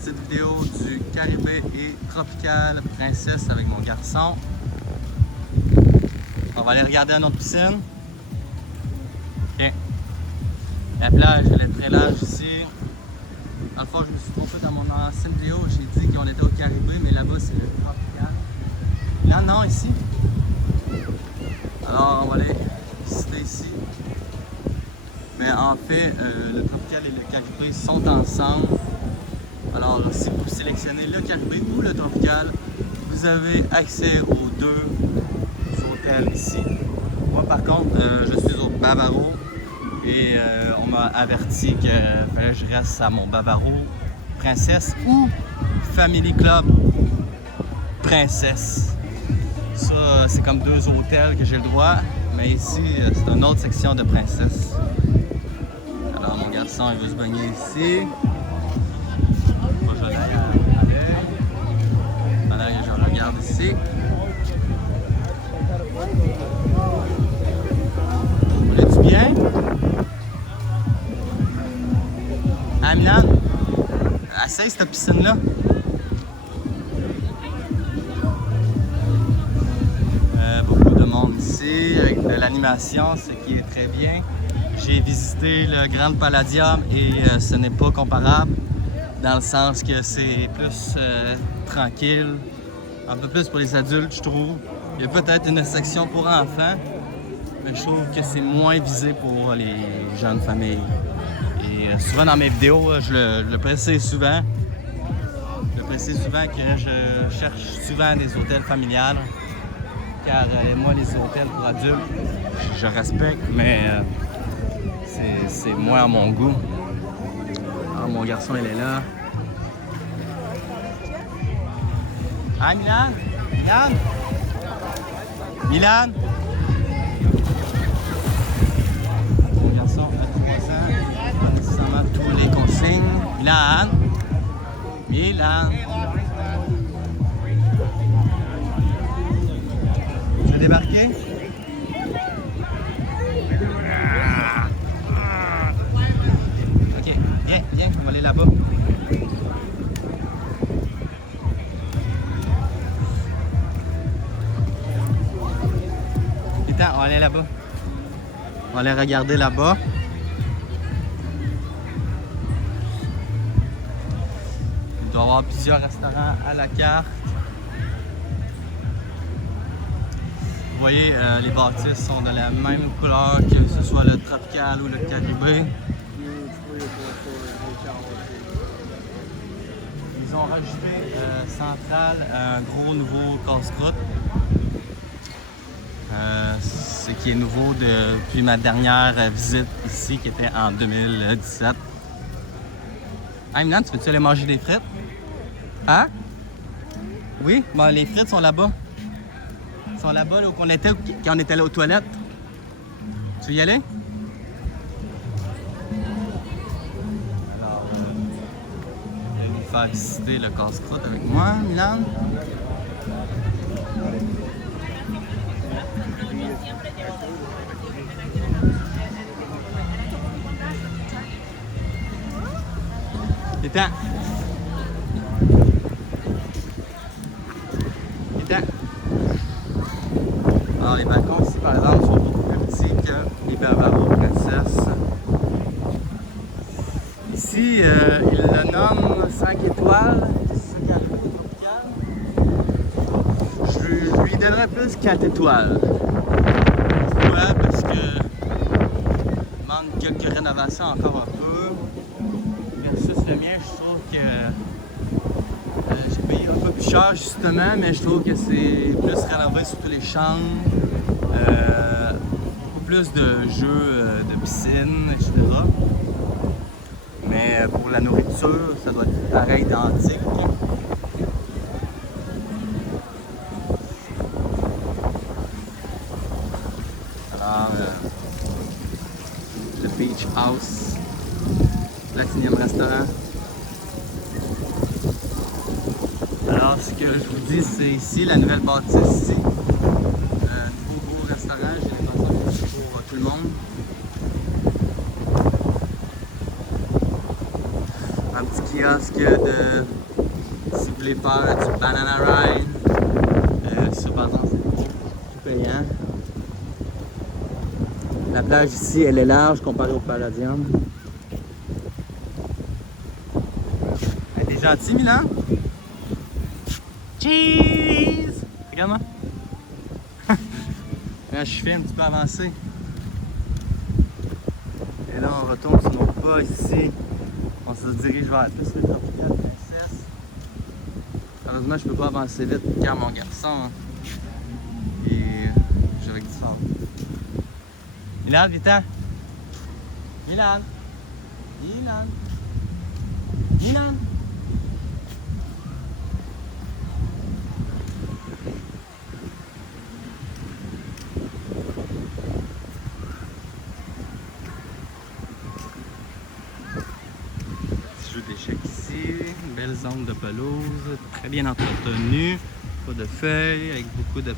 petite vidéo du Caribé et Tropical Princesse avec mon garçon. On va aller regarder une autre piscine. Ok. La plage, elle est très large ici. Dans le fond, je me suis trompé dans mon ancienne vidéo. J'ai dit qu'on était au Caribé, mais là-bas, c'est le Tropical. Là, non, ici. Alors, on va aller visiter ici. Mais en fait, le Tropical et le Caribé sont ensemble. Alors, si vous sélectionnez le Caribé ou le Tropical, vous avez accès aux deux hôtels ici. Moi, par contre, je suis au Bavaro et on m'a averti qu'il fallait que je reste à mon Bavaro Princesse ou Family Club Princesse. Ça, c'est comme deux hôtels que j'ai le droit, mais ici, c'est une autre section de Princesse. Alors, mon garçon, il veut se baigner ici. Moi, je vais aller. Pendant que je regarde ici. Vous allez-tu bien? Amina, essaye cette piscine-là. Beaucoup de monde ici, avec de l'animation, ce qui est très bien. J'ai visité le Grand Palladium et ce n'est pas comparable dans le sens que c'est plus tranquille, un peu plus pour les adultes, je trouve. Il y a peut-être une section pour enfants, mais je trouve que c'est moins visé pour les jeunes familles. Et souvent dans mes vidéos, je le précise souvent. Je précise souvent que je cherche souvent des hôtels familiales. Car moi, les hôtels pour adultes, je respecte, mais c'est moins à mon goût. Alors, mon garçon, il est là. Ah, Milan? Milan? Milan? Mon garçon a 3 ans. Ça m'a tous les consignes. Milan? Milan? Tu as débarqué? Ok, viens, on va aller là-bas. Attends, on va aller là-bas. On va aller regarder là-bas. Il doit y avoir plusieurs restaurants à la carte. Vous voyez, les bâtisses sont de la même couleur que ce soit le Tropical ou le Caribé. Ils ont rajouté Central un gros nouveau casse-croûte. Ce qui est nouveau depuis ma dernière visite ici qui était en 2017. Hey Milan, tu veux-tu aller manger des frites? Hein? Oui? Bon, les frites sont là-bas. Ils sont là-bas là, où on était quand on était là aux toilettes. Tu veux y aller? Alors, je vais vous faire visiter le casse-croûte avec moi, Milan. Viens-t'en. Viens-t'en. Alors, les balcons ici, par exemple, sont beaucoup plus petits que les Bavaro Princesse. Ici, ils le nomment 5 étoiles. C'est ce qui arrive au Tropical. Je lui donnerais plus 4 étoiles. Pourquoi? Parce que il manque quelques rénovations encore un peu. Versus le mien, je trouve que j'ai payé un peu plus cher justement, mais je trouve que c'est plus rénové sur tous les chambres. Beaucoup plus de jeux de piscine, etc. Mais pour la nourriture, ça doit être pareil identique. Alors, le Beach House, Platinum Restaurant. Alors, ce que je vous dis, c'est ici, la nouvelle bâtisse ici. Nouveau beau restaurant, j'ai l'impression que c'est pour tout le monde. Un petit kiosque de... Si vous voulez faire du banana ride. Ça, par exemple, c'est payant. La plage ici, elle est large comparée au Palladium. T'es gentil, Milan? Cheese! Regarde-moi. Là, je filme, tu peux avancer. Et là, on retourne sur nos pas ici. On se dirige vers plus le Tropical Princess. Heureusement, je peux pas avancer vite car mon garçon. Hein. Et je vais fort. Milan, viens-t'en. Milan. Milan. Milan. Jeu d'échecs ici, une belle zone de pelouse, très bien entretenue, pas de feuilles, avec beaucoup de